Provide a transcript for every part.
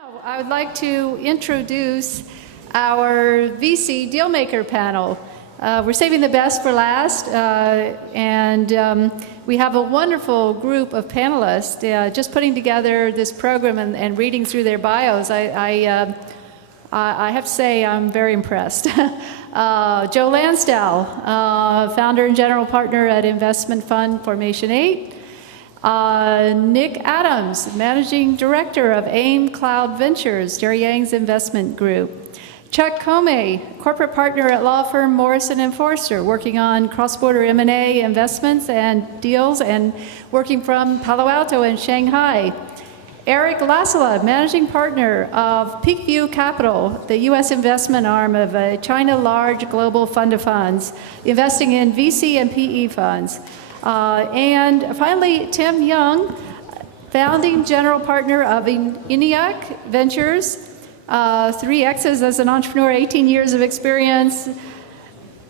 I would like to introduce our VC Dealmaker panel. We're saving the best for last, and we have a wonderful group of panelists just putting together this program and reading through their bios. I have to say I'm very impressed. Joe Lansdale, founder and general partner at investment fund Formation 8. Nick Adams, Managing Director of AIM Cloud Ventures, Jerry Yang's investment group. Chuck Comey, Corporate Partner at law firm Morrison & Forster, working on cross-border M&A investments and deals and working from Palo Alto and Shanghai. Eric Lasala, Managing Partner of Peakview Capital, the U.S. investment arm of a China large global fund of funds, investing in VC and PE funds. And finally, Tim Young, founding general partner of ENIAC Ventures, 3 X's as an entrepreneur, 18 years of experience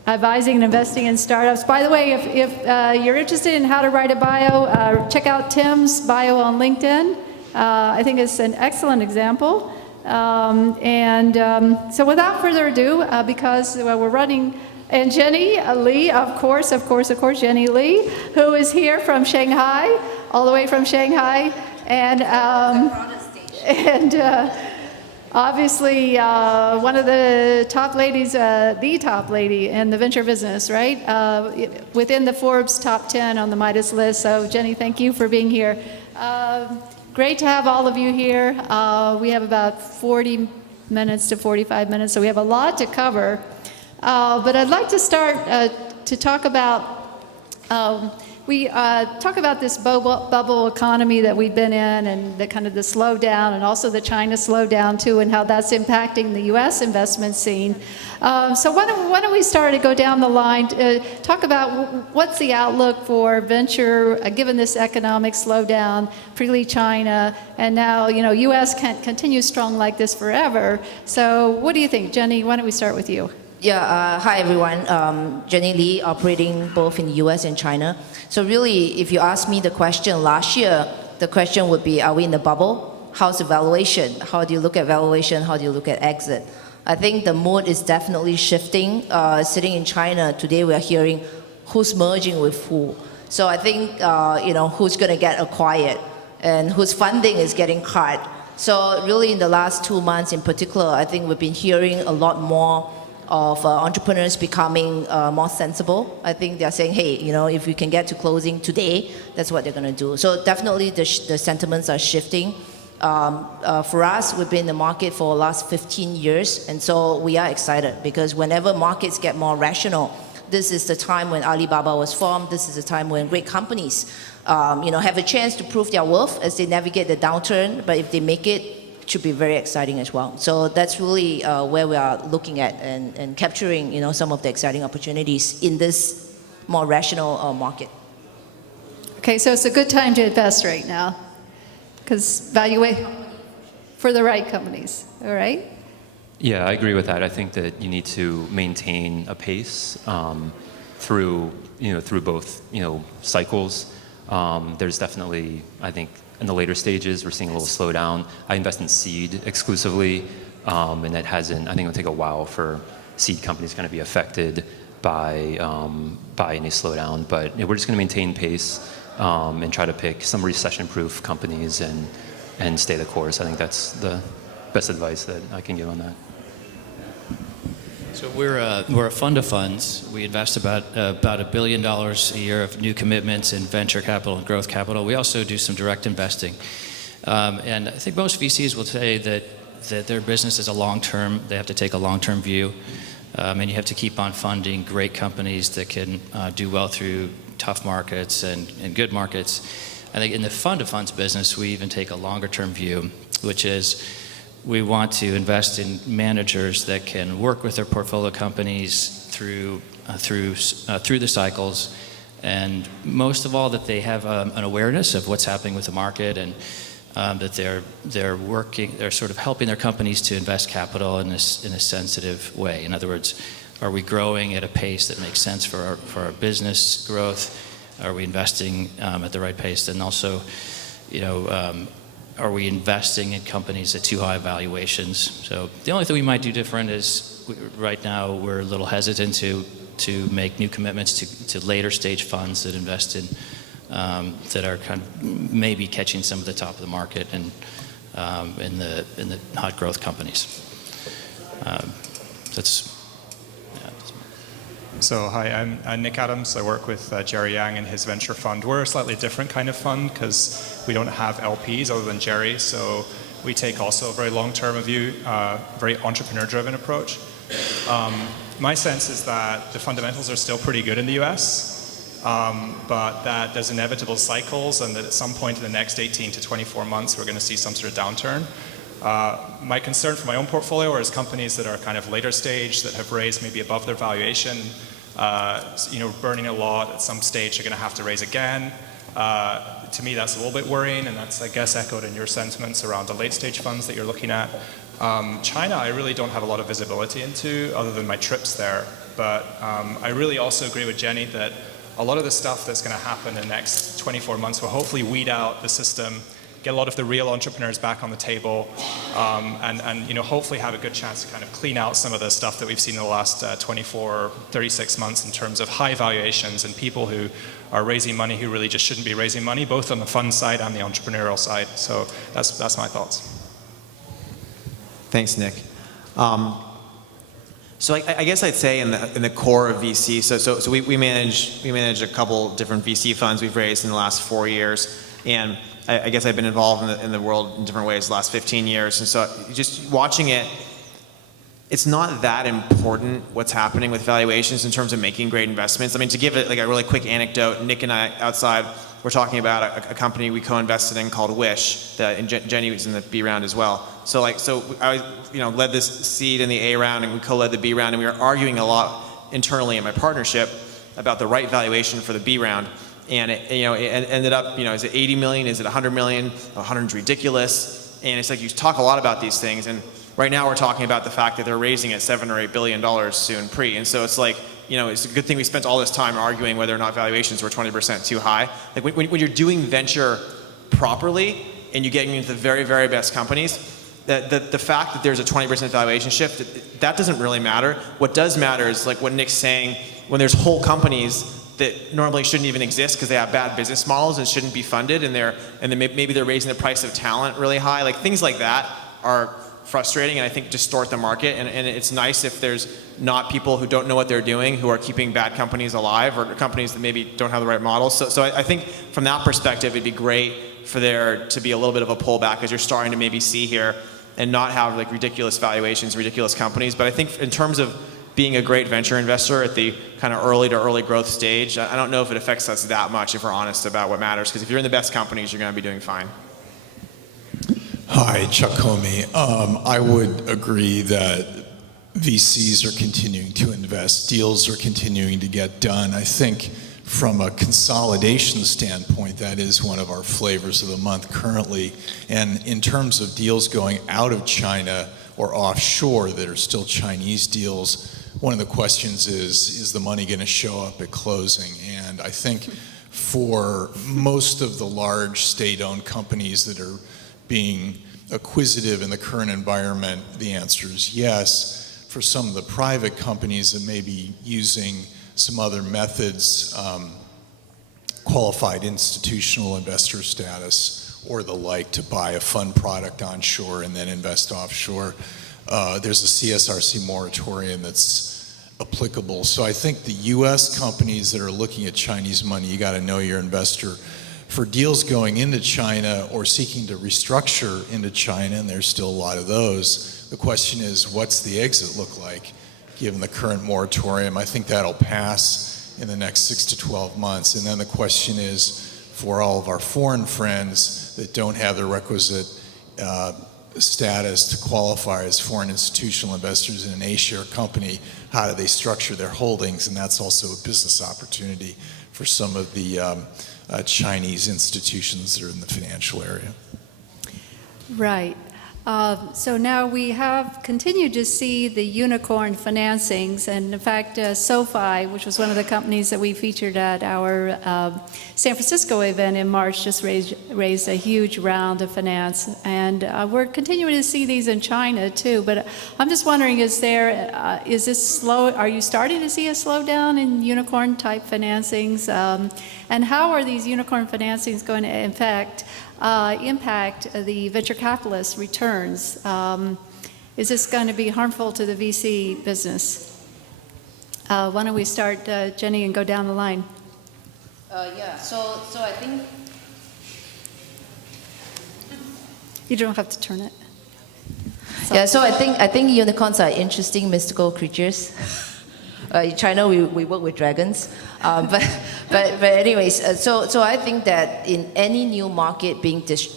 advising and investing in startups. By the way, if you're interested in how to write a bio, check out Tim's bio on LinkedIn. I think it's an excellent example. So without further ado, because we're running. And Jenny Lee, of course, Jenny Lee, who is here from Shanghai, all the way from Shanghai, and obviously one of the top ladies, the top lady in the venture business, right? Within the Forbes top 10 on the Midas list. So Jenny, thank you for being here. Great to have all of you here. We have about 40 minutes to 45 minutes, so we have a lot to cover. But I'd like to start to talk about, we talk about this bubble economy that we've been in and the kind of the slowdown and also the China slowdown too and how that's impacting the U.S. investment scene. So why don't we start to go down the line, talk about what's the outlook for venture given this economic slowdown, particularly China, and now, U.S. can't continue strong like this forever. So what do you think? Jenny, why don't we start with you? Yeah, hi everyone. Jenny Lee, operating both in the US and China. So really, if you ask me the question last year, the question would be, are we in the bubble? How's the valuation? How do you look at valuation? How do you look at exit? I think the mood is definitely shifting. Sitting in China, today we are hearing who's merging with who. So I think, who's going to get acquired and whose funding is getting cut. So really in the last 2 months in particular, I think we've been hearing a lot more of entrepreneurs becoming more sensible. I think they're saying, hey, if we can get to closing today, that's what they're going to do. So definitely the sentiments are shifting. For us, we've been in the market for the last 15 years, and so we are excited because whenever markets get more rational, this is the time when Alibaba was formed. This is the time when great companies, have a chance to prove their worth as they navigate the downturn. But if they make it, should be very exciting as well. So that's really where we are looking at and capturing, some of the exciting opportunities in this more rational market. Okay, so it's a good time to invest right now because valuation for the right companies, all right? Yeah, I agree with that. I think that you need to maintain a pace through both, cycles. There's definitely, I think, in the later stages, we're seeing a little slowdown. I invest in seed exclusively, and that hasn't, I think it'll take a while for seed companies kind of be affected by any slowdown. But we're just going to maintain pace and try to pick some recession-proof companies and stay the course. I think that's the best advice that I can give on that. So we're a fund of funds. We invest about $1 billion a year of new commitments in venture capital and growth capital. We also do some direct investing. And I think most VCs will say that their business is a long-term, they have to take a long-term view. And you have to keep on funding great companies that can do well through tough markets and good markets. I think in the fund of funds business, we even take a longer-term view, which is we want to invest in managers that can work with their portfolio companies through the cycles, and most of all that they have an awareness of what's happening with the market, and that they're sort of helping their companies to invest capital in a sensitive way. In other words, are we growing at a pace that makes sense for our business growth? Are we investing at the right pace? And also, are we investing in companies at too high valuations? So the only thing we might do different is right now we're a little hesitant to make new commitments to later stage funds that invest in that are kind of maybe catching some of the top of the market and in the hot growth companies. So hi, I'm Nick Adams. I work with Jerry Yang and his venture fund. We're a slightly different kind of fund because we don't have LPs other than Jerry. So we take also a very long-term view, very entrepreneur-driven approach. My sense is that the fundamentals are still pretty good in the US, but that there's inevitable cycles and that at some point in the next 18 to 24 months we're going to see some sort of downturn. My concern for my own portfolio is companies that are kind of later stage that have raised maybe above their valuation, burning a lot. At some stage they're going to have to raise again. To me that's a little bit worrying, and that's I guess echoed in your sentiments around the late stage funds that you're looking at. China I really don't have a lot of visibility into other than my trips there, but I really also agree with Jenny that a lot of the stuff that's going to happen in the next 24 months will hopefully weed out the system, get a lot of the real entrepreneurs back on the table, and hopefully have a good chance to kind of clean out some of the stuff that we've seen in the last 24, 36 months in terms of high valuations and people who are raising money who really just shouldn't be raising money, both on the fund side and the entrepreneurial side. So that's my thoughts. Thanks, Nick. So I guess I'd say in the core of VC, so we manage a couple different VC funds we've raised in the last 4 years, and I guess I've been involved in the world in different ways the last 15 years, and so just watching it, it's not that important what's happening with valuations in terms of making great investments. I mean, to give it like a really quick anecdote, Nick and I outside were talking about a company we co-invested in called Wish, and Jenny was in the B round as well. So I led this seed in the A round, and we co-led the B round, and we were arguing a lot internally in my partnership about the right valuation for the B round. And it ended up, is it 80 million? Is it 100 million? 100 is ridiculous. And it's like you talk a lot about these things, and right now we're talking about the fact that they're raising at $7 or $8 billion soon pre. And so it's like, it's a good thing we spent all this time arguing whether or not valuations were 20% too high. Like when you're doing venture properly and you're getting into the very, very best companies, the fact that there's a 20% valuation shift, that doesn't really matter. What does matter is like what Nick's saying, when there's whole companies that normally shouldn't even exist because they have bad business models and shouldn't be funded, and then maybe they're raising the price of talent really high. Like things like that are frustrating and I think distort the market, and it's nice if there's not people who don't know what they're doing who are keeping bad companies alive, or companies that maybe don't have the right models. So I think from that perspective it'd be great for there to be a little bit of a pullback as you're starting to maybe see here, and not have like ridiculous valuations, ridiculous companies. But I think in terms of being a great venture investor at the kind of early to early growth stage, I don't know if it affects us that much if we're honest about what matters, because if you're in the best companies you're going to be doing fine. Hi, Chuck Comey. I would agree that VCs are continuing to invest. Deals are continuing to get done. I think from a consolidation standpoint, that is one of our flavors of the month currently. And in terms of deals going out of China or offshore that are still Chinese deals, one of the questions is the money going to show up at closing? And I think for most of the large state-owned companies that are being acquisitive in the current environment, the answer is yes. For some of the private companies that may be using some other methods, qualified institutional investor status or the like, to buy a fund product onshore and then invest offshore, there's a CSRC moratorium that's applicable. So I think the US companies that are looking at Chinese money, you got to know your investor. For deals going into China or seeking to restructure into China, and there's still a lot of those, the question is, what's the exit look like given the current moratorium? I think that'll pass in the next 6 to 12 months. And then the question is, for all of our foreign friends that don't have the requisite status to qualify as foreign institutional investors in an A-share company, how do they structure their holdings? And that's also a business opportunity for some of the Chinese institutions that are in the financial area. Right. So now we have continued to see the unicorn financings, and in fact, SoFi, which was one of the companies that we featured at our San Francisco event in March, just raised a huge round of finance, and we're continuing to see these in China too. But I'm just wondering, is this slow? Are you starting to see a slowdown in unicorn type financings? And how are these unicorn financings going to impact the venture capitalist returns? Is this going to be harmful to the VC business? Why don't we start, Jenny, and go down the line? So I think You don't have to turn it. so I think unicorns are interesting mystical creatures. In China, we work with dragons, but anyways, so I think that in any new market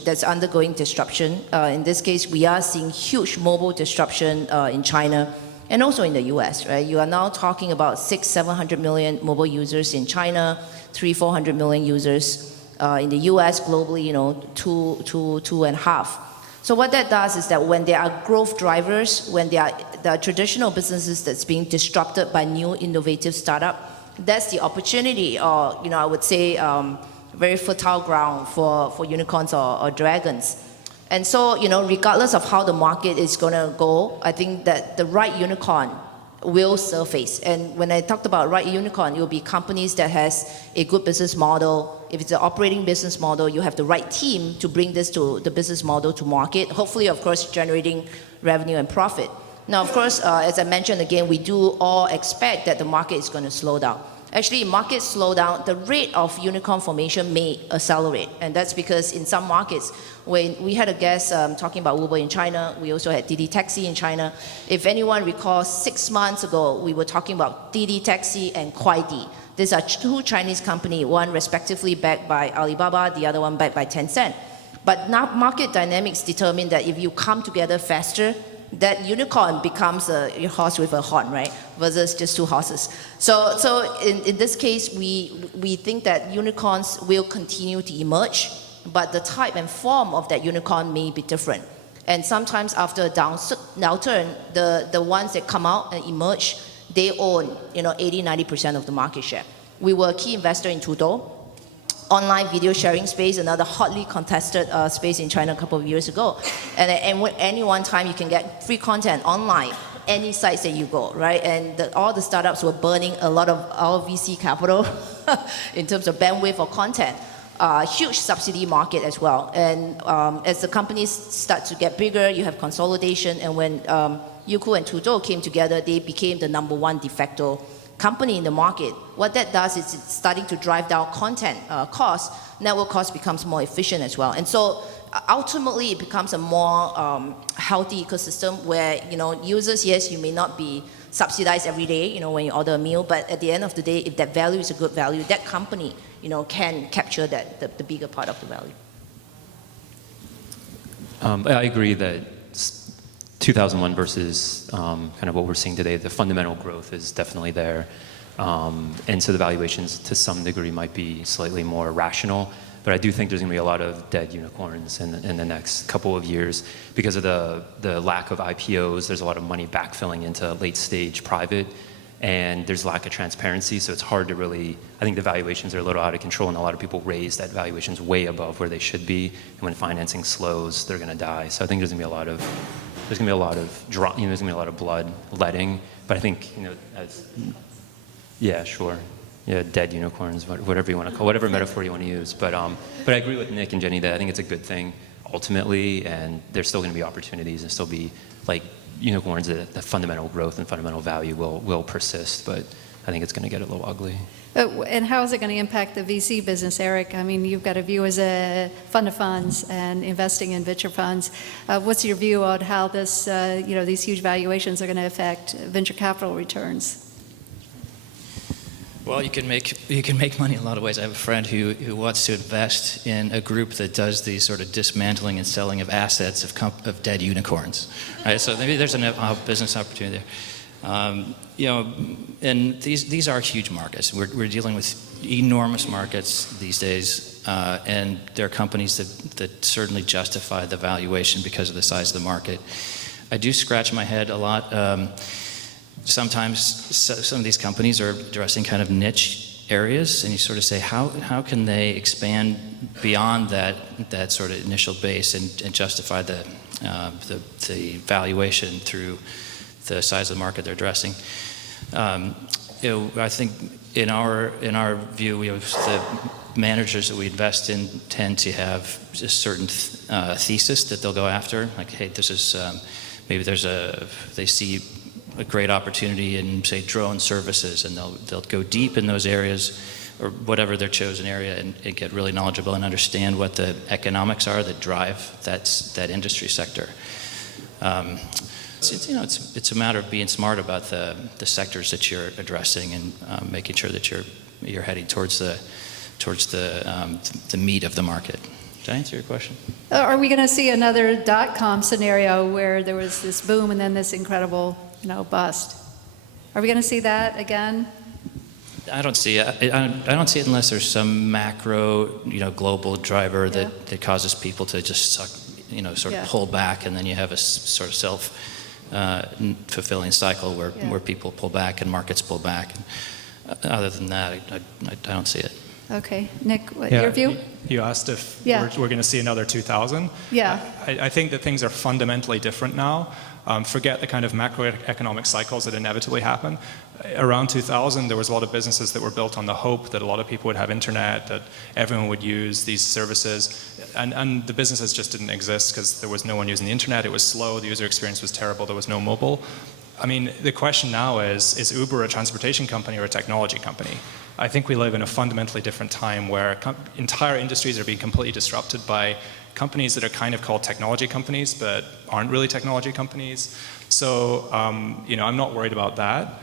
that's undergoing disruption, in this case, we are seeing huge mobile disruption in China and also in the U.S. Right? You are now talking about 600-700 million mobile users in China, 300-400 million users in the U.S. globally. 2.5. So what that does is that when there are growth drivers, when there are traditional businesses that's being disrupted by new innovative startup, that's the opportunity, or I would say very fertile ground for unicorns or dragons. And so regardless of how the market is going to go, I think that the right unicorn will surface. And when I talked about right unicorn, it will be companies that has a good business model. If it's an operating business model, you have the right team to bring this to the business model to market. Hopefully, of course, generating revenue and profit. Now, of course, as I mentioned again, we do all expect that the market is going to slow down. Actually, market slow down, the rate of unicorn formation may accelerate. And that's because in some markets, when we had a guest talking about Uber in China, we also had Didi Taxi in China. If anyone recalls, 6 months ago, we were talking about Didi Taxi and Kuaidi. These are two Chinese companies, one respectively backed by Alibaba, the other one backed by Tencent. But now market dynamics determine that if you come together faster, that unicorn becomes a horse with a horn, right? Versus just two horses. So in this case, we think that unicorns will continue to emerge, but the type and form of that unicorn may be different. And sometimes after a downturn, the ones that come out and emerge, they own 80-90% of the market share. We were a key investor in Tudo, online video sharing space, another hotly contested space in China a couple of years ago. And any one time you can get free content online, any sites that you go, right? And all the startups were burning a lot of our VC capital in terms of bandwidth or content. Huge subsidy market as well. And as the companies start to get bigger, you have consolidation. And when Youku and Tudo came together, they became the #1 de facto company in the market. What that does is it's starting to drive down content costs. Network cost becomes more efficient as well. And so ultimately it becomes a more healthy ecosystem where users, yes, you may not be subsidized every day when you order a meal, but at the end of the day, if that value is a good value, that company can capture the bigger part of the value. I agree that 2001 versus kind of what we're seeing today, the fundamental growth is definitely there. And so the valuations to some degree might be slightly more rational, but I do think there's going to be a lot of dead unicorns in the next couple of years because of the lack of IPOs. There's a lot of money backfilling into late stage private, and there's lack of transparency, so it's hard to really, I think the valuations are a little out of control, and a lot of people raise that valuations way above where they should be, and when financing slows, they're going to die. So I think there's going to be a lot of bloodletting, but I think dead unicorns, whatever you want to call, whatever metaphor you want to use. But I agree with Nick and Jenny that I think it's a good thing ultimately, and there's still going to be opportunities and still be like unicorns. The fundamental growth and fundamental value will persist, but I think it's going to get a little ugly. And how is it going to impact the VC business, Eric? I mean, you've got a view as a fund of funds and investing in venture funds. What's your view on how this, these huge valuations are going to affect venture capital returns? Well, you can make money in a lot of ways. I have a friend who wants to invest in a group that does the sort of dismantling and selling of assets of dead unicorns. Right? So maybe there's a business opportunity there. And these are huge markets. We're dealing with enormous markets these days. and there are companies that certainly justify the valuation because of the size of the market. I do scratch my head a lot. Sometimes some of these companies are addressing kind of niche areas, and you sort of say, how can they expand beyond that sort of initial base and justify the valuation through the size of the market they're addressing? I think in our view, we have the managers that we invest in tend to have a certain thesis that they'll go after. Like, hey, this is maybe they see a great opportunity in, say, drone services, and they'll go deep in those areas or whatever their chosen area and get really knowledgeable and understand what the economics are that drive that industry sector. It's a matter of being smart about the sectors that you're addressing and making sure that you're heading towards the meat of the market. Did I answer your question? Are we going to see another dot-com scenario where there was this boom and then this incredible, bust? Are we going to see that again? I don't see it. I don't see it unless there's some macro, global driver that causes people to just sort of pull back, and then you have a sort of self-fulfilling cycle where people pull back and markets pull back. Other than that, I don't see it. Okay. Nick, your view? You asked if we're going to see another 2000. Yeah. I think that things are fundamentally different now. Forget the kind of macroeconomic cycles that inevitably happen. Around 2000, there was a lot of businesses that were built on the hope that a lot of people would have internet, that everyone would use these services, and the businesses just didn't exist because there was no one using the internet. It was slow, the user experience was terrible, there was no mobile. I mean, the question now is Uber a transportation company or a technology company? I think we live in a fundamentally different time where entire industries are being completely disrupted by companies that are kind of called technology companies but aren't really technology companies. So, I'm not worried about that.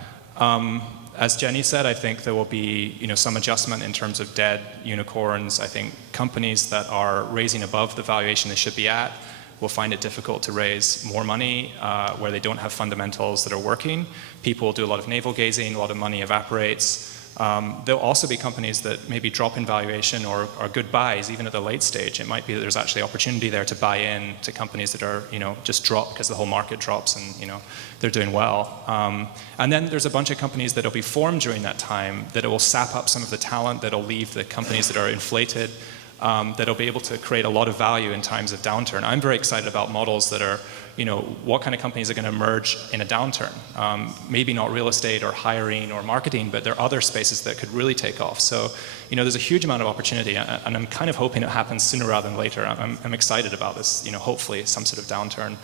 As Jenny said, I think there will be, some adjustment in terms of dead unicorns. I think companies that are raising above the valuation they should be at will find it difficult to raise more money where they don't have fundamentals that are working. People will do a lot of navel gazing, a lot of money evaporates. There'll also be companies that maybe drop in valuation or are good buys even at the late stage. It might be that there's actually opportunity there to buy in to companies that are, just drop because the whole market drops and, they're doing well. And then there's a bunch of companies that will be formed during that time that will sap up some of the talent, that will leave the companies that are inflated, that will be able to create a lot of value in times of downturn. I'm very excited about models that are, what kind of companies are going to emerge in a downturn. Maybe not real estate or hiring or marketing, but there are other spaces that could really take off. So, there's a huge amount of opportunity, and I'm kind of hoping it happens sooner rather than later. I'm excited about this, hopefully some sort of downturn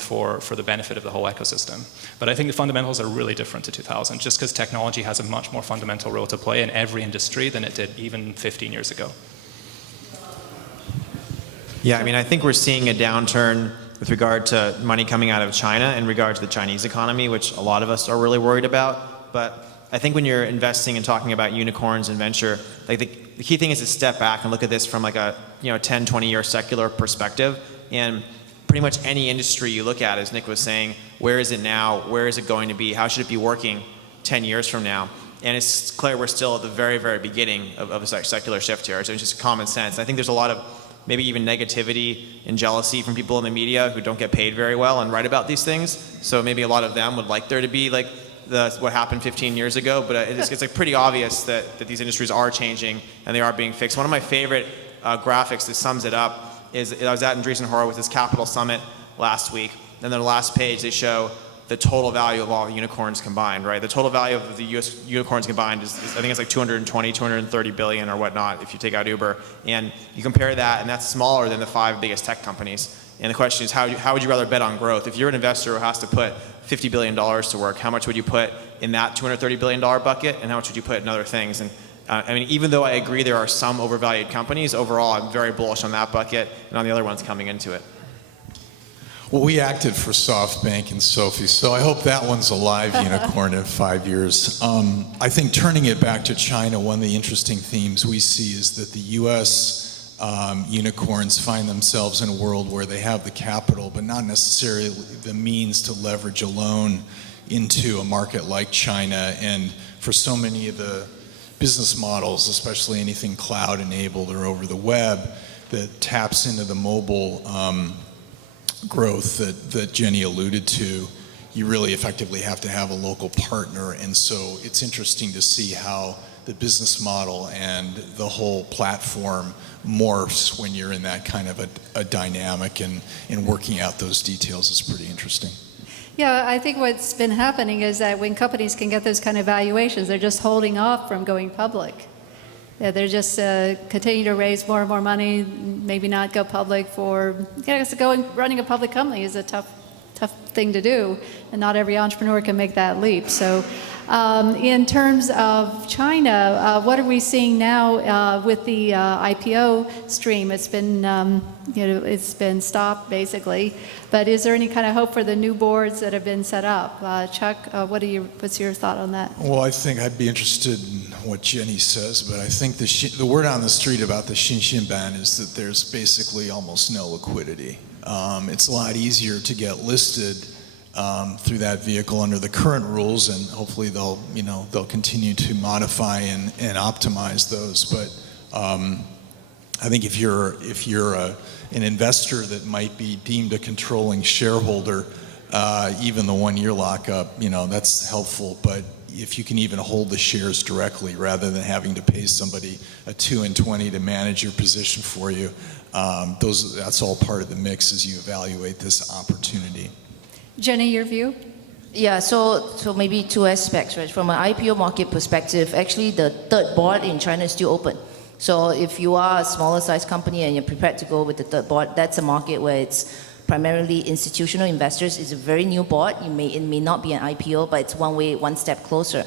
for the benefit of the whole ecosystem. But I think the fundamentals are really different to 2000, just because technology has a much more fundamental role to play in every industry than it did even 15 years ago. Yeah, I think we're seeing a downturn with regard to money coming out of China in regard to the Chinese economy, which a lot of us are really worried about. But I think when you're investing and talking about unicorns and venture, like the key thing is to step back and look at this from like a 10, 20-year secular perspective. And pretty much any industry you look at, as Nick was saying, where is it now? Where is it going to be? How should it be working 10 years from now? And it's clear we're still at the very, very beginning of a secular shift here. So it's just common sense. I think there's a lot of maybe even negativity and jealousy from people in the media who don't get paid very well and write about these things. So maybe a lot of them would like there to be like what happened 15 years ago, but it's like pretty obvious that these industries are changing and they are being fixed. One of my favorite graphics that sums it up is I was at Andreessen Horowitz's Capital Summit last week, and then the last page they show the total value of all the unicorns combined, right? The total value of the US unicorns combined is I think it's like 220, 230 billion or whatnot if you take out Uber. And you compare that, and that's smaller than the 5 biggest tech companies. And the question is, how would you rather bet on growth? If you're an investor who has to put $50 billion to work, how much would you put in that $230 billion bucket, and how much would you put in other things? And even though I agree there are some overvalued companies, overall I'm very bullish on that bucket and on the other ones coming into it. Well, we acted for SoftBank and Sophie, so I hope that one's a live unicorn in 5 years. I think turning it back to China, one of the interesting themes we see is that the U.S. Unicorns find themselves in a world where they have the capital, but not necessarily the means to leverage alone into a market like China. And for so many of the business models, especially anything cloud enabled or over the web, that taps into the mobile growth that Jenny alluded to, you really effectively have to have a local partner. And so it's interesting to see how the business model and the whole platform morphs when you're in that kind of a dynamic, and working out those details is pretty interesting. Yeah, I think what's been happening is that when companies can get those kind of valuations, they're just holding off from going public. Yeah, they're just continuing to raise more and more money, maybe not go public for, running a public company is a tough thing to do, and not every entrepreneur can make that leap. So in terms of China, what are we seeing now with the IPO stream? It's been, it's been stopped basically, but is there any kind of hope for the new boards that have been set up? Chuck, what's your thought on that? Well, I think I'd be interested in what Jenny says, but I think the word on the street about the Xinjiang ban is that there's basically almost no liquidity. It's a lot easier to get listed through that vehicle under the current rules, and hopefully they'll continue to modify and optimize those. But I think if you're an investor that might be deemed a controlling shareholder, even the 1 year lockup, that's helpful. But if you can even hold the shares directly rather than having to pay somebody a 2 and 20 to manage your position for you, that's all part of the mix as you evaluate this opportunity. Jenny, your view? Yeah, so maybe two aspects, right? From an IPO market perspective, actually the third board in China is still open. So if you are a smaller size company and you're prepared to go with the third board, that's a market where it's primarily institutional investors. It's a very new board. It may not be an IPO, but it's one step closer.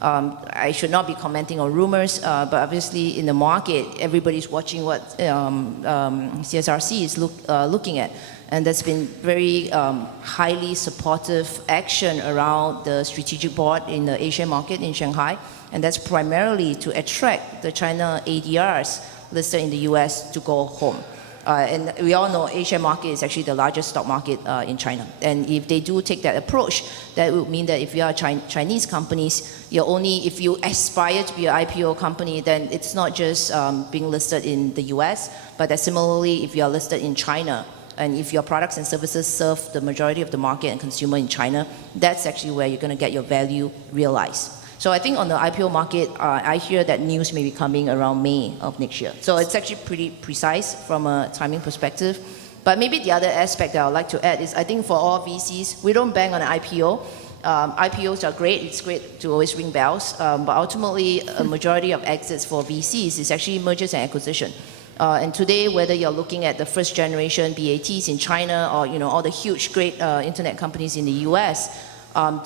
I should not be commenting on rumors, but obviously in the market, everybody's watching what CSRC is looking at. And there's been very highly supportive action around the strategic board in the Asian market in Shanghai. And that's primarily to attract the China ADRs listed in the US to go home. And we all know Asian market is actually the largest stock market in China. And if they do take that approach, that would mean that if you are Chinese companies, if you aspire to be an IPO company, then it's not just being listed in the US, but that similarly, if you are listed in China, and if your products and services serve the majority of the market and consumer in China, that's actually where you're going to get your value realized. So I think on the IPO market, I hear that news may be coming around May of next year. So it's actually pretty precise from a timing perspective. But maybe the other aspect that I would like to add is I think for all VCs, we don't bang on an IPO. IPOs are great. It's great to always ring bells. But ultimately, a majority of exits for VCs is actually mergers and acquisition. And today, whether you're looking at the first generation BATs in China or all the huge, great internet companies in the US,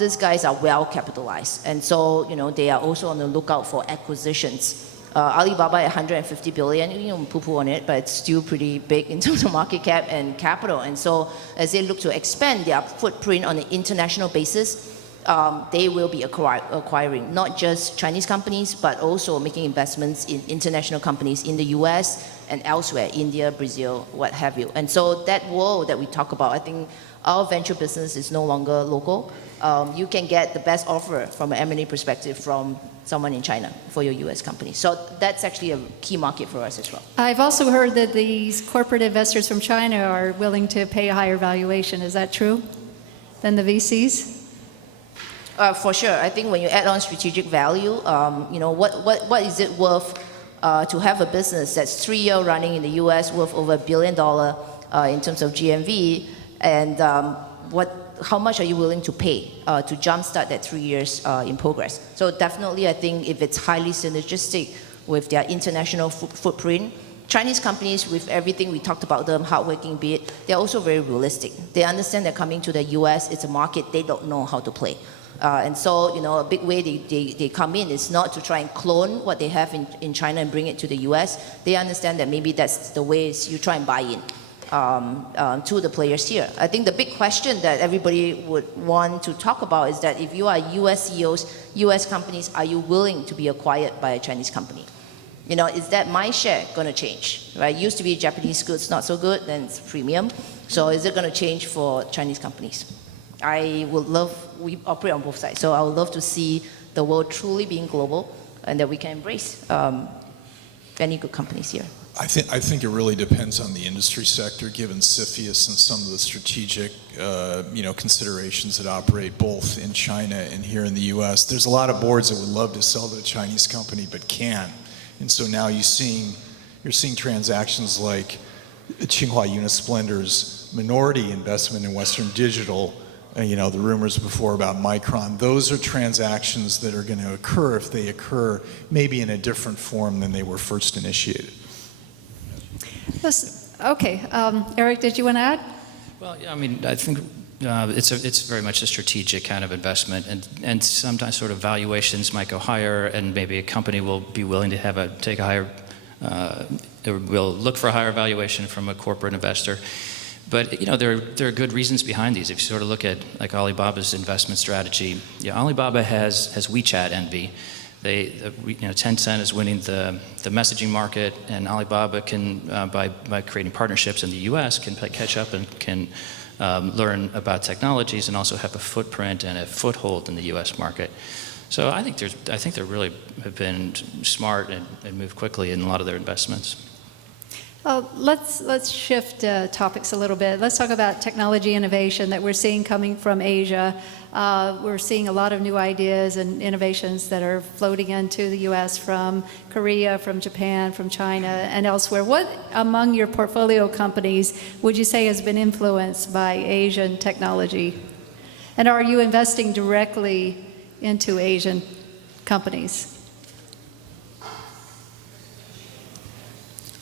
these guys are well capitalized. And so they are also on the lookout for acquisitions. Alibaba at 150 billion, poo-poo on it, but it's still pretty big in terms of market cap and capital. And so as they look to expand their footprint on an international basis, they will be acquiring not just Chinese companies, but also making investments in international companies in the US and elsewhere, India, Brazil, what have you. And so that world that we talk about, I think our venture business is no longer local. You can get the best offer from an M&A perspective from someone in China for your US company. So that's actually a key market for us as well. I've also heard that these corporate investors from China are willing to pay a higher valuation. Is that true than the VCs? For sure. I think when you add on strategic value, what is it worth to have a business that's 3 years running in the US worth over $1 billion in terms of GMV, and how much are you willing to pay to jumpstart that 3 years in progress? So definitely, I think if it's highly synergistic with their international footprint, Chinese companies, with everything we talked about them, hardworking be it, they're also very realistic. They understand that coming to the US, it's a market they don't know how to play. And so, a big way they come in is not to try and clone what they have in China and bring it to the US. They understand that maybe that's the ways you try and buy in to the players here. I think the big question that everybody would want to talk about is that if you are US CEOs, US companies, are you willing to be acquired by a Chinese company? Is that my share going to change? Right? Used to be Japanese goods not so good, then it's premium. So is it going to change for Chinese companies? We operate on both sides, so I would love to see the world truly being global. and that we can embrace any good companies here. I think it really depends on the industry sector, given CFIUS and some of the strategic, considerations that operate both in China and here in the U.S. There's a lot of boards that would love to sell to a Chinese company but can't, and so now you're seeing transactions like Tsinghua Unisplender's minority investment in Western Digital. The rumors before about Micron. Those are transactions that are going to occur if they occur, maybe in a different form than they were first initiated. Okay, Eric, did you want to add? Well, yeah, I mean, I think it's very much a strategic kind of investment, and sometimes sort of valuations might go higher, and maybe a company will be willing to take a higher, or will look for a higher valuation from a corporate investor. But there are good reasons behind these. If you sort of look at like Alibaba's investment strategy, Alibaba has WeChat envy. Tencent is winning the messaging market, and Alibaba can, by creating partnerships in the U.S., can catch up and can learn about technologies and also have a footprint and a foothold in the U.S. market. So I think they really have been smart and moved quickly in a lot of their investments. Let's shift topics a little bit. Let's talk about technology innovation that we're seeing coming from Asia. We're seeing a lot of new ideas and innovations that are floating into the U.S. from Korea, from Japan, from China, and elsewhere. What among your portfolio companies would you say has been influenced by Asian technology? And are you investing directly into Asian companies?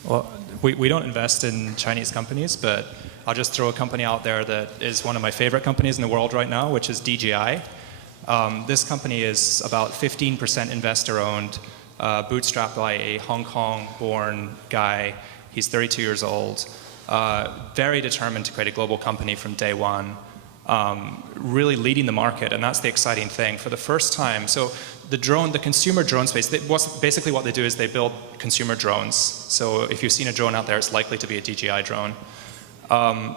Well, we don't invest in Chinese companies, but I'll just throw a company out there that is one of my favorite companies in the world right now, which is DJI. This company is about 15% investor-owned, bootstrapped by a Hong Kong-born guy. He's 32 years old, very determined to create a global company from day one, really leading the market, and that's the exciting thing. For the first time, so the consumer drone space, basically what they do is they build consumer drones. So if you've seen a drone out there, it's likely to be a DJI drone.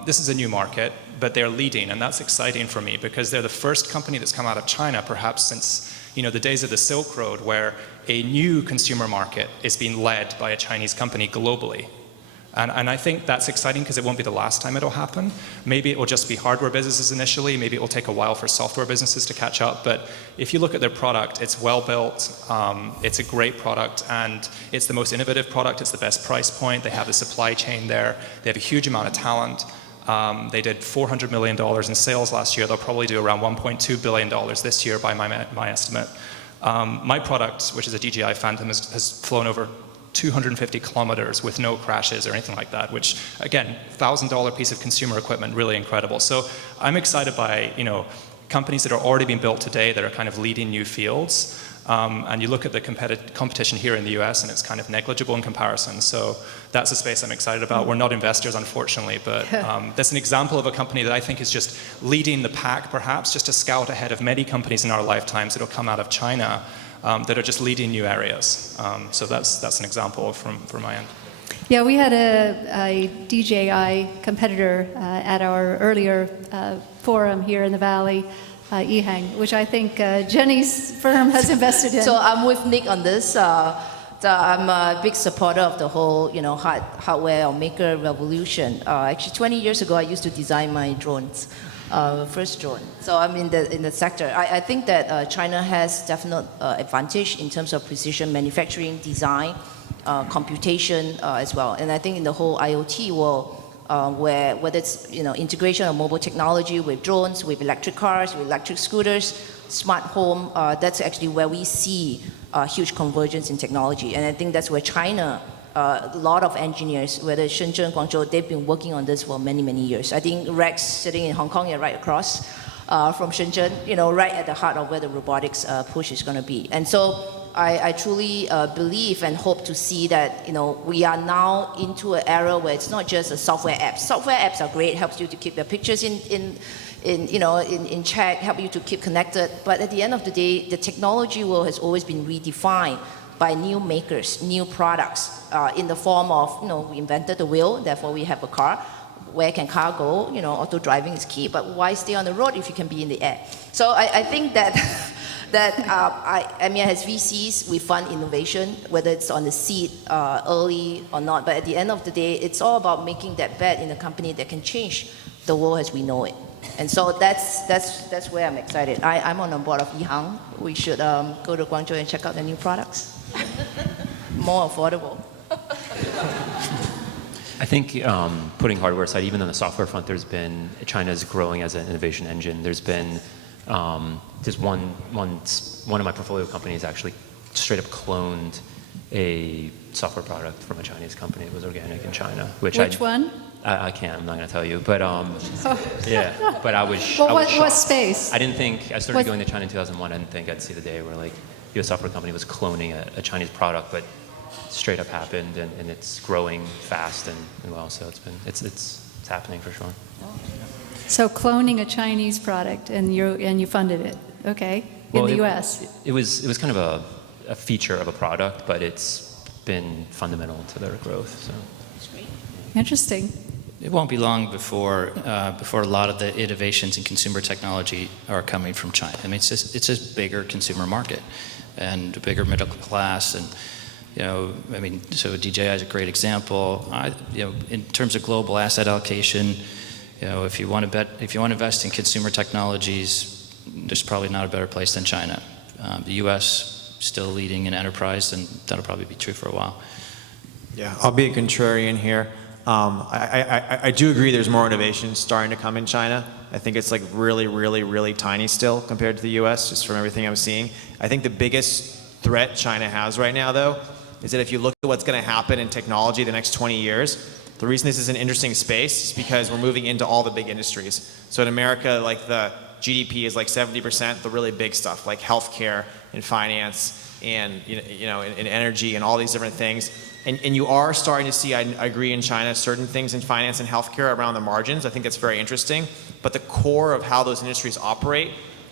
This is a new market, but they're leading, and that's exciting for me because they're the first company that's come out of China, perhaps since the days of the Silk Road, where a new consumer market is being led by a Chinese company globally. And I think that's exciting because it won't be the last time it'll happen. Maybe it will just be hardware businesses initially. Maybe it will take a while for software businesses to catch up. But if you look at their product, it's well built. It's a great product, and it's the most innovative product. It's the best price point. They have the supply chain there. They have a huge amount of talent. They did $400 million in sales last year. They'll probably do around $1.2 billion this year by my estimate. My product, which is a DJI Phantom, has flown over 250 kilometers with no crashes or anything like that, which, again, $1,000 piece of consumer equipment, really incredible. So I'm excited by, companies that are already being built today that are kind of leading new fields. And you look at the competition here in the US, and it's kind of negligible in comparison. So that's a space I'm excited about. We're not investors, unfortunately, but that's an example of a company that I think is just leading the pack, perhaps, just a scout ahead of many companies in our lifetimes that will come out of China that are just leading new areas. So that's an example from my end. Yeah, we had a DJI competitor at our earlier forum here in the Valley, Ehang, which I think Jenny's firm has invested in. So I'm with Nick on this. I'm a big supporter of the whole, hardware or maker revolution. Actually, 20 years ago, I used to design my drones. First drone. So I'm in the sector. I think that China has definite advantage in terms of precision manufacturing, design, computation as well. And I think in the whole IoT world, whether it's integration of mobile technology with drones, with electric cars, with electric scooters, smart home, that's actually where we see huge convergence in technology. And I think that's where China. A lot of engineers, whether it's Shenzhen, Guangzhou, they've been working on this for many, many years. I think Rex sitting in Hong Kong and right across from Shenzhen, right at the heart of where the robotics push is going to be. And so I truly believe and hope to see that we are now into an era where it's not just a software apps. Software apps are great, helps you to keep your pictures in check, help you to keep connected. But at the end of the day, the technology world has always been redefined by new makers, new products, in the form of, we invented the wheel, therefore we have a car. Where can car go? Auto driving is key, but why stay on the road if you can be in the air? So I think that, that I mean, as VCs, we fund innovation, whether it's on the seed early or not. But at the end of the day, it's all about making that bet in a company that can change the world as we know it. And so that's where I'm excited. I'm on the board of Yihang. We should go to Guangzhou and check out the new products. More affordable. I think putting hardware aside, even on the software front, China's growing as an innovation engine. There's been just one of my portfolio companies actually straight up cloned a software product from a Chinese company. It was organic in China. Which one? I can't. I'm not going to tell you. But yeah. But I was. Well, I was what shocked. space? I didn't think. I started going to China in 2001. I didn't think I'd see the day where like U.S. software company was cloning a Chinese product, but straight up happened, and it's growing fast and well. So it's happening for sure. So cloning a Chinese product, and you funded it, okay, in the U.S. It was kind of a feature of a product, but it's been fundamental to their growth. So. Interesting. It won't be long before a lot of the innovations in consumer technology are coming from China. I mean, it's a bigger consumer market and a bigger middle class, and I mean, so DJI is a great example. In terms of global asset allocation, if you want to invest in consumer technologies, there's probably not a better place than China. The U.S. still leading in enterprise, and that'll probably be true for a while. Yeah, I'll be a contrarian here. I do agree there's more innovation starting to come in China. I think it's like really, really, really tiny still compared to the US, just from everything I'm seeing. I think the biggest threat China has right now, though, is that if you look at what's going to happen in technology the next 20 years, the reason this is an interesting space is because we're moving into all the big industries. So in America, like the GDP is like 70%, the really big stuff, like healthcare and finance and in energy and all these different things. And you are starting to see, I agree, in China, certain things in finance and healthcare around the margins. I think that's very interesting. But the core of how those industries operate,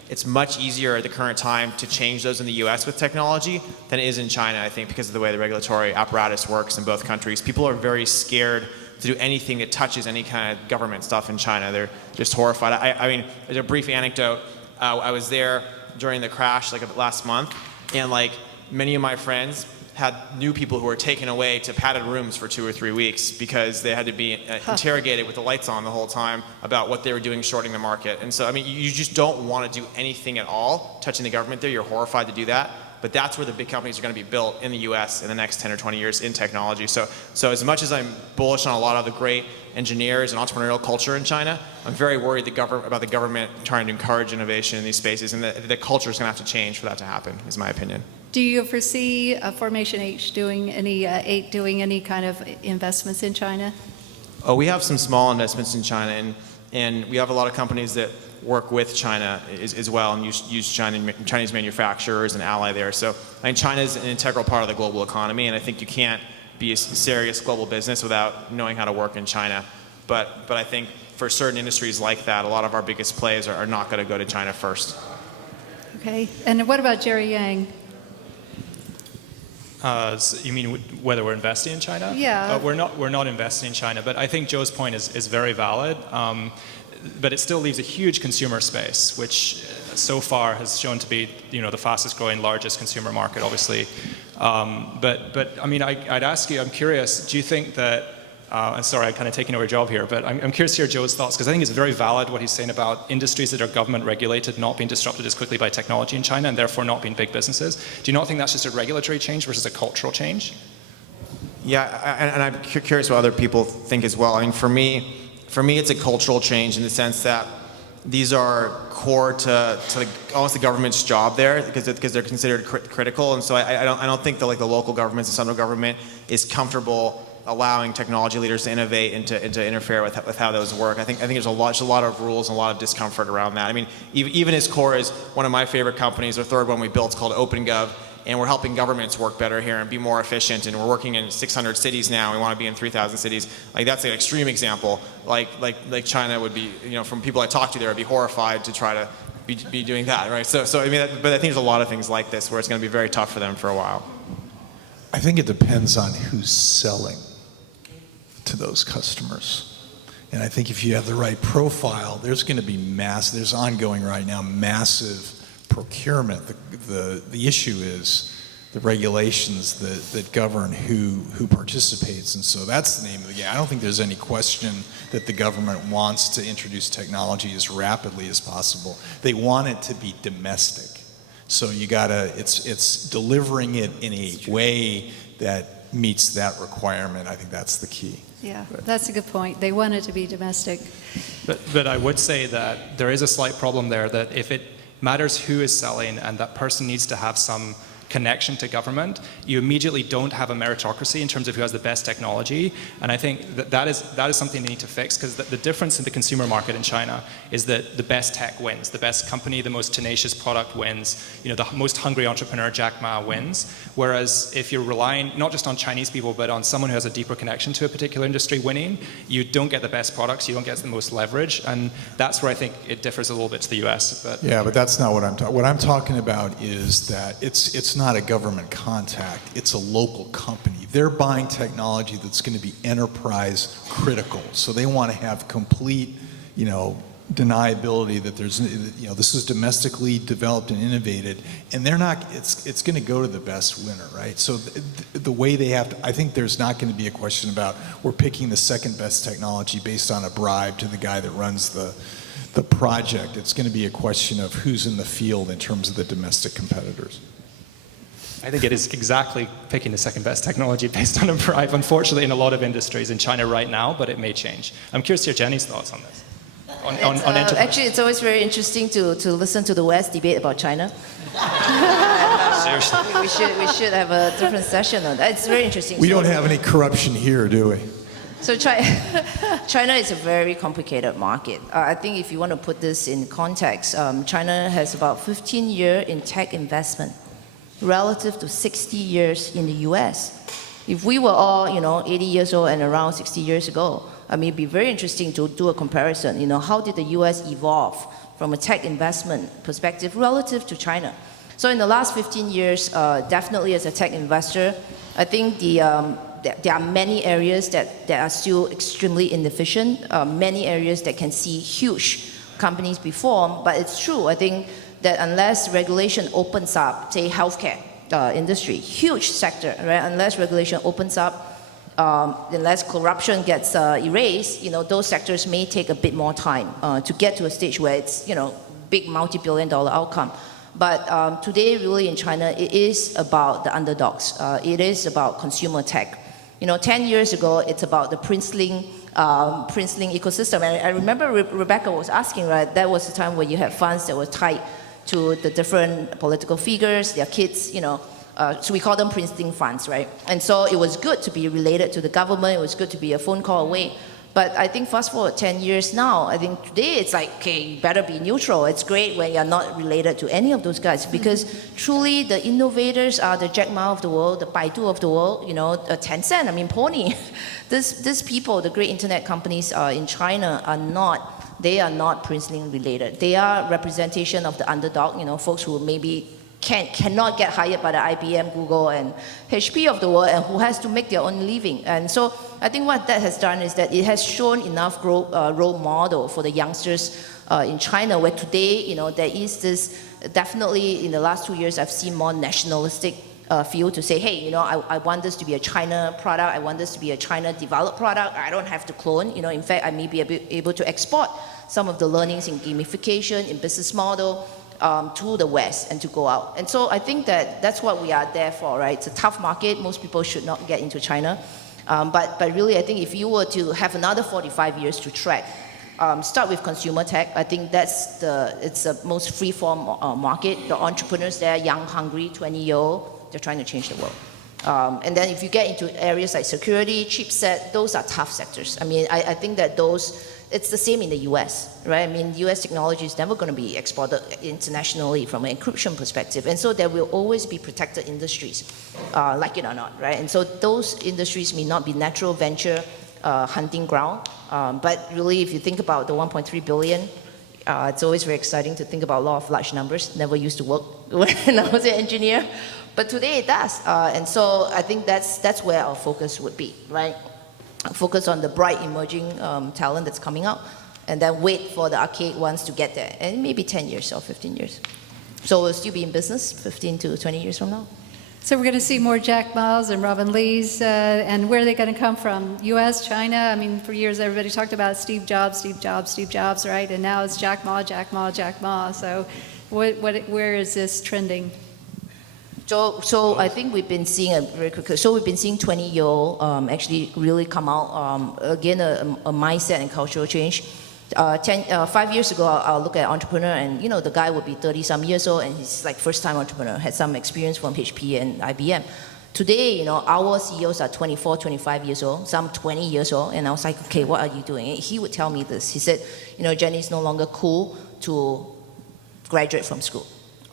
it's much easier at the current time to change those in the US with technology than it is in China, I think, because of the way the regulatory apparatus works in both countries. People are very scared to do anything that touches any kind of government stuff in China. They're just horrified. I mean, there's a brief anecdote. I was there during the crash like last month, and like many of my friends had new people who were taken away to padded rooms for 2 or 3 weeks because they had to be interrogated with the lights on the whole time about what they were doing shorting the market. And so, I mean, you just don't want to do anything at all touching the government there. You're horrified to do that. But that's where the big companies are going to be built in the US in the next 10 or 20 years in technology. So as much as I'm bullish on a lot of the great engineers and entrepreneurial culture in China, I'm very worried about the government trying to encourage innovation in these spaces, and the culture is going to have to change for that to happen, is my opinion. Do you foresee Formation 8 doing any kind of investments in China? Oh, we have some small investments in China, and we have a lot of companies that work with China as well and use Chinese manufacturers and ally there. So I mean, China is an integral part of the global economy, and I think you can't be a serious global business without knowing how to work in China. But I think for certain industries like that, a lot of our biggest plays are not going to go to China first. Okay, and what about Jerry Yang? So you mean whether we're investing in China? Yeah. We're not investing in China, but I think Joe's point is very valid. But it still leaves a huge consumer space, which so far has shown to be the fastest growing, largest consumer market, obviously. But I mean, I'd ask you, I'm curious, do you think that, and sorry, I'm kind of taking over your job here, but I'm curious to hear Joe's thoughts, because I think it's very valid what he's saying about industries that are government regulated not being disrupted as quickly by technology in China and therefore not being big businesses. Do you not think that's just a regulatory change versus a cultural change? Yeah, and I'm curious what other people think as well. I mean, for me, it's a cultural change in the sense that these are core to almost the government's job there because they're considered critical, and so I don't think that like the local governments, the central government is comfortable allowing technology leaders to innovate and to interfere with how those work. I think there's a lot of rules and a lot of discomfort around that. I mean, even as core is one of my favorite companies, the third one we built is called OpenGov. And we're helping governments work better here and be more efficient. And we're working in 600 cities now. We want to be in 3,000 cities. Like that's an extreme example. Like China would be, from people I talk to there, would be horrified to try to be doing that, right? So I mean, but I think there's a lot of things like this where it's going to be very tough for them for a while. I think it depends on who's selling to those customers. And I think if you have the right profile, there's going to be there's ongoing right now massive procurement. The issue is the regulations that govern who participates, and so that's the name of the game. I don't think there's any question that the government wants to introduce technology as rapidly as possible. They want it to be domestic. So it's delivering it in a way that meets that requirement. I think that's the key. Yeah, that's a good point. They want it to be domestic. But I would say that there is a slight problem there, that if it matters who is selling and that person needs to have some connection to government, you immediately don't have a meritocracy in terms of who has the best technology. And I think that is something they need to fix, because the difference in the consumer market in China is that the best tech wins. The best company, the most tenacious product wins. The most hungry entrepreneur, Jack Ma, wins. Whereas if you're relying not just on Chinese people, but on someone who has a deeper connection to a particular industry winning, you don't get the best products, you don't get the most leverage. And that's where I think it differs a little bit to the US. But that's not what I'm talking. What I'm talking about is that it's not a government contact, it's a local company. They're buying technology that's going to be enterprise critical. So they want to have complete, deniability that there's, this is domestically developed and innovated, and they're not, it's going to go to the best winner, right? So the way they have to, I think there's not going to be a question about we're picking the second best technology based on a bribe to the guy that runs the project. It's going to be a question of who's in the field in terms of the domestic competitors. I think it is exactly picking the second best technology based on a bribe, unfortunately, in a lot of industries in China right now, but it may change. I'm curious to hear Jenny's thoughts on this. Actually, it's always very interesting to listen to the West debate about China. Seriously. We should have a different session on that. It's very interesting. We don't have any corruption here, do we? So China is a very complicated market. I think if you want to put this in context, China has about 15 years in tech investment relative to 60 years in the US. If we were all, 80 years old and around 60 years ago, it'd be very interesting to do a comparison. How did the US evolve from a tech investment perspective relative to China? So in the last 15 years, definitely as a tech investor, I think there are many areas that are still extremely inefficient, many areas that can see huge companies be formed, but it's true, I think, that unless regulation opens up, say healthcare industry, huge sector, right? Unless regulation opens up, unless corruption gets erased, those sectors may take a bit more time to get to a stage where it's, big multi-billion-dollar outcome. But today, really in China, it is about the underdogs. It is about consumer tech. 10 years ago, it's about the princeling ecosystem. And I remember Rebecca was asking, right? That was the time where you had funds that were tied to the different political figures, their kids, so we call them princeling funds, right? And so it was good to be related to the government. It was good to be a phone call away. But I think fast forward 10 years now, I think today it's like, okay, you better be neutral. It's great when you're not related to any of those guys, because truly the innovators are the Jack Ma of the world, the Baidu of the world, Tencent, Pony. These people, the great internet companies in China they are not princeling related. They are representation of the underdog, folks who maybe cannot get hired by the IBM, Google, and HP of the world, and who has to make their own living. And so I think what that has done is that it has shown enough role model for the youngsters in China, where today, there is this, definitely in the last 2 years, I've seen more nationalistic feel to say, hey, I want this to be a China product, I want this to be a China developed product, I don't have to clone, in fact, I may be able to export some of the learnings in gamification, in business model, to the West and to go out. And so I think that's what we are there for, right? It's a tough market. Most people should not get into China. But really, I think if you were to have another 45 years to track, start with consumer tech. I think it's the most free-form market. The entrepreneurs there, young, hungry, 20-year-old, they're trying to change the world. And then if you get into areas like security, chipset, those are tough sectors. I think that it's the same in the US, right? US technology is never going to be exported internationally from an encryption perspective. And so there will always be protected industries, like it or not, right? And so those industries may not be natural venture hunting ground. But really, if you think about the 1.3 billion, it's always very exciting to think about law of large numbers. Never used to work when I was an engineer. But today it does. And so I think that's where our focus would be, right? Focus on the bright emerging talent that's coming out, and then wait for the archaic ones to get there, and maybe 10 years or 15 years. So we'll still be in business 15 to 20 years from now. So we're going to see more Jack Ma's and Robin Lee's, and where are they going to come from? U.S., China? I mean, for years everybody talked about Steve Jobs, right? And now it's Jack Ma, Jack Ma, Jack Ma. So where is this trending? So I think we've been seeing very quickly. So we've been seeing 20-year-old actually really come out again a mindset and cultural change. 5 years ago, I'll look at entrepreneur, and the guy would be 30-some years old, and he's like first-time entrepreneur, had some experience from HP and IBM. Today, our CEOs are 24, 25 years old, some 20 years old, and I was like, okay, what are you doing? And he would tell me this. He said, Jenny, it's no longer cool to graduate from school.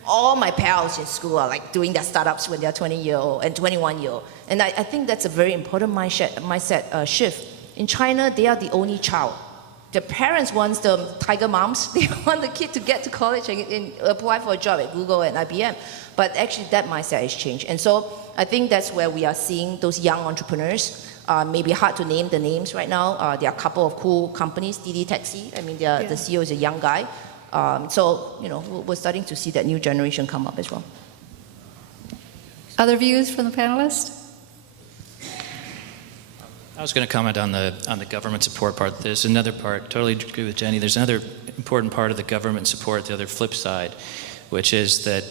All my pals in school are like doing their startups when they're 20-year-old and 21-year-old. And I think that's a very important mindset shift. In China, they are the only child. The parents want the tiger moms. They want the kid to get to college and apply for a job at Google and IBM. But actually, that mindset has changed. And so I think that's where we are seeing those young entrepreneurs. Maybe hard to name the names right now. There are a couple of cool companies, Didi Taxi. I mean, the CEO is a young guy. So we're starting to see that new generation come up as well. Other views from the panelists? I was going to comment on the government support part. There's another part, totally agree with Jenny, there's another important part of the government support, the other flip side, which is that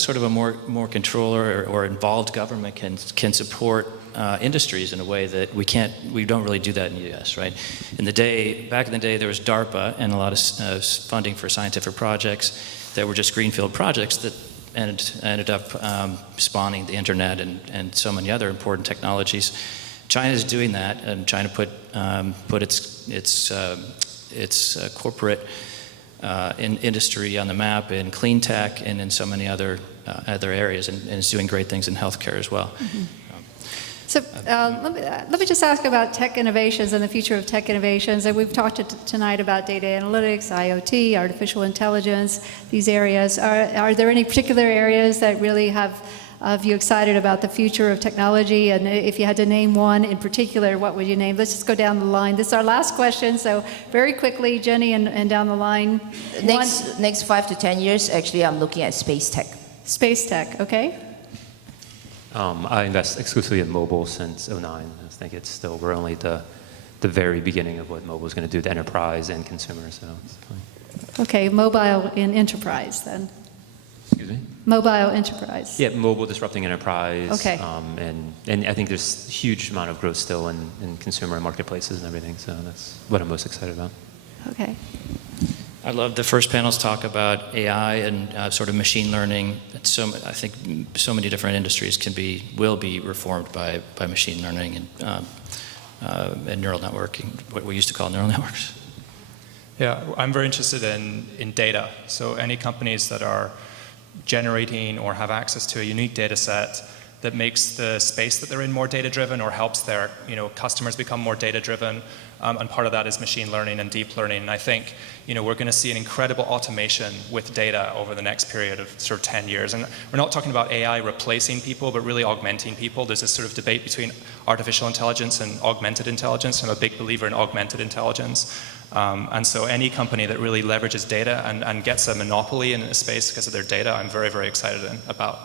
sort of a more controller or involved government can support industries in a way that we don't really do that in the US, right? Back in the day, there was DARPA and a lot of funding for scientific projects that were just greenfield projects that ended up spawning the internet and so many other important technologies. China is doing that, and China put its corporate industry on the map in clean tech and in so many other areas, and is doing great things in healthcare as well. Mm-hmm. So let me just ask about tech innovations and the future of tech innovations. And we've talked tonight about data analytics, IoT, artificial intelligence, these areas. Are there any particular areas that really have you excited about the future of technology? And if you had to name one in particular, what would you name? Let's just go down the line. This is our last question, so very quickly, Jenny, and down the line. Next 5 to 10 years, actually, I'm looking at space tech. Space tech, okay. I invest exclusively in mobile since '09. I think we're only the very beginning of what mobile is going to do to enterprise and consumer. So it's fine. Okay, mobile in enterprise then. Excuse me? Mobile enterprise. Yeah, mobile disrupting enterprise. Okay. And I think there's a huge amount of growth still in consumer and marketplaces and everything. So that's what I'm most excited about. Okay. I love the first panel's talk about AI and sort of machine learning. I think so many different industries will be reformed by machine learning and neural networking, what we used to call neural networks. Yeah, I'm very interested in data. So any companies that are generating or have access to a unique data set that makes the space that they're in more data-driven or helps their customers become more data-driven. And part of that is machine learning and deep learning. And I think we're going to see an incredible automation with data over the next period of sort of 10 years. And we're not talking about AI replacing people, but really augmenting people. There's this sort of debate between artificial intelligence and augmented intelligence. I'm a big believer in augmented intelligence. And so any company that really leverages data and gets a monopoly in a space because of their data, I'm very, very excited about.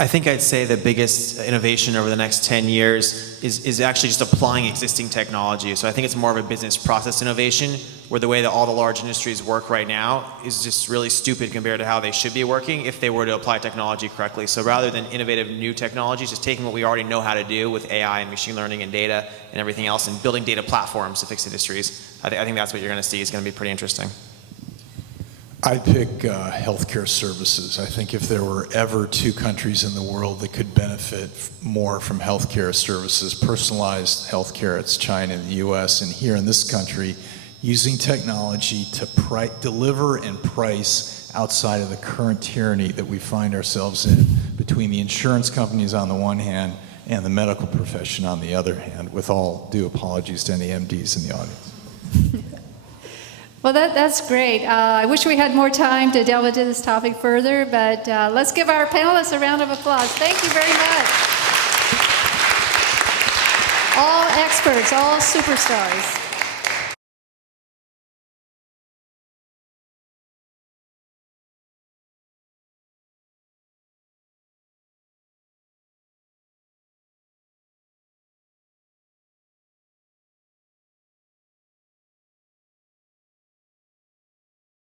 I think I'd say the biggest innovation over the next 10 years is actually just applying existing technology. So I think it's more of a business process innovation, where the way that all the large industries work right now is just really stupid compared to how they should be working if they were to apply technology correctly. So rather than innovative new technologies, just taking what we already know how to do with AI and machine learning and data and everything else and building data platforms to fix industries, I think that's what you're going to see is going to be pretty interesting. I'd pick healthcare services. I think if there were ever two countries in the world that could benefit more from healthcare services, personalized healthcare, it's China and the US, and here in this country, using technology to deliver and price outside of the current tyranny that we find ourselves in between the insurance companies on the one hand and the medical profession on the other hand, with all due apologies to any MDs in the audience. Well, that's great. I wish we had more time to delve into this topic further, but let's give our panelists a round of applause. Thank you very much. All experts, all superstars.